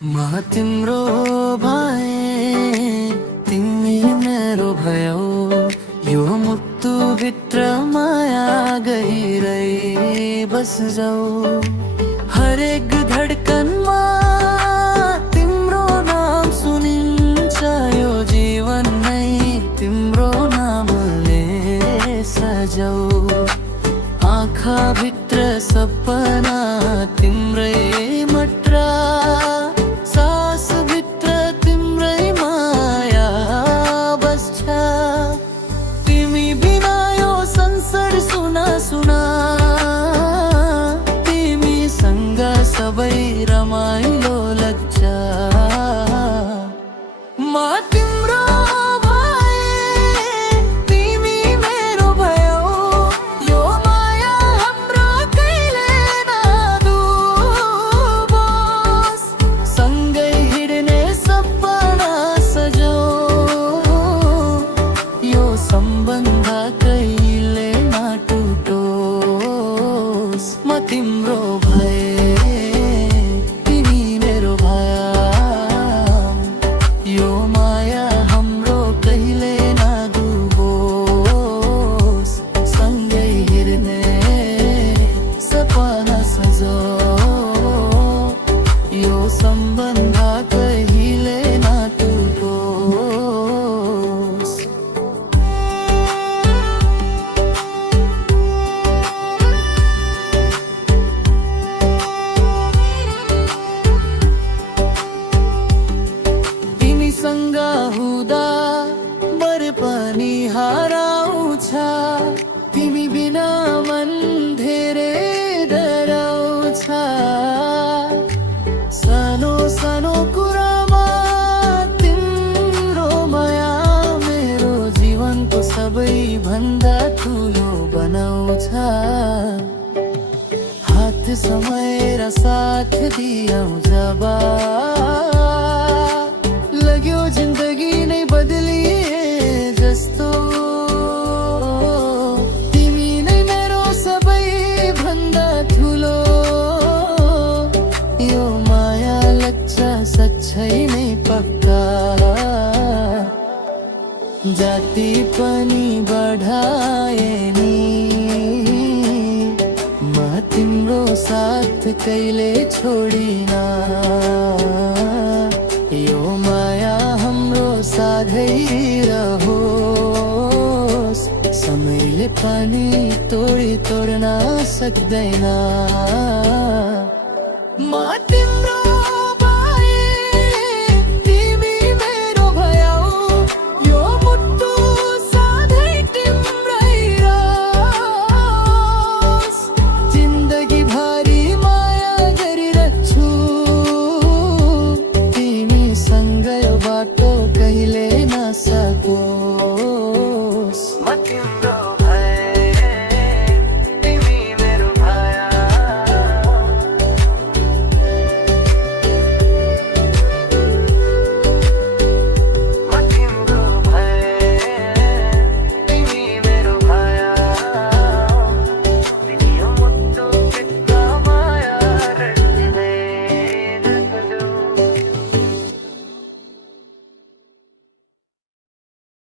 म तिम्रो भए तिमी मेरो भयो यो मुटु भित्र माया गहिरै बस जाऊ हरेक धडकनमा तिम्रो नाम सुनिन्छ यो जीवन नै तिम्रो नामले सजाऊ आँखा भित्र सपना तिम्रै मट्रा सास भित्र तिम्रै माया बस्छ तिमी बिना यो संसार सुना सुना तिमीसँग सबै रमाइलो लाग्छ म तिम्रो सम्बन्ध कहिले नटुटोस् म तिम्रो भए तिमी मेरो भया यो माया हाम्रो कहिले नडुबोस् सँगै हिँड्ने सपना सजाऊ यो सम्बन्ध कहिले नटुटोस् सँग हुँदा बर पनि हराउँछ तिमी बिना मन धेरै डराउँछ सानो सानो कुरामा तिम्रो माया मेरो जीवनको सबैभन्दा ठुलो बनाउँछ हात समाएर साथ दियौ जब लाग्यो जिन्दगी नै बदलिए जस्तो तिमी नै मेरो सबै भन्दा ठुलो यो माया लाग्छ सच्चै नै पक्का जति पनि बढाए नि म तिम्रो साथ कहिले छोडिन यो माया हाम्रो साधै रहोस् समयले पनि तोड्न सक्दैन म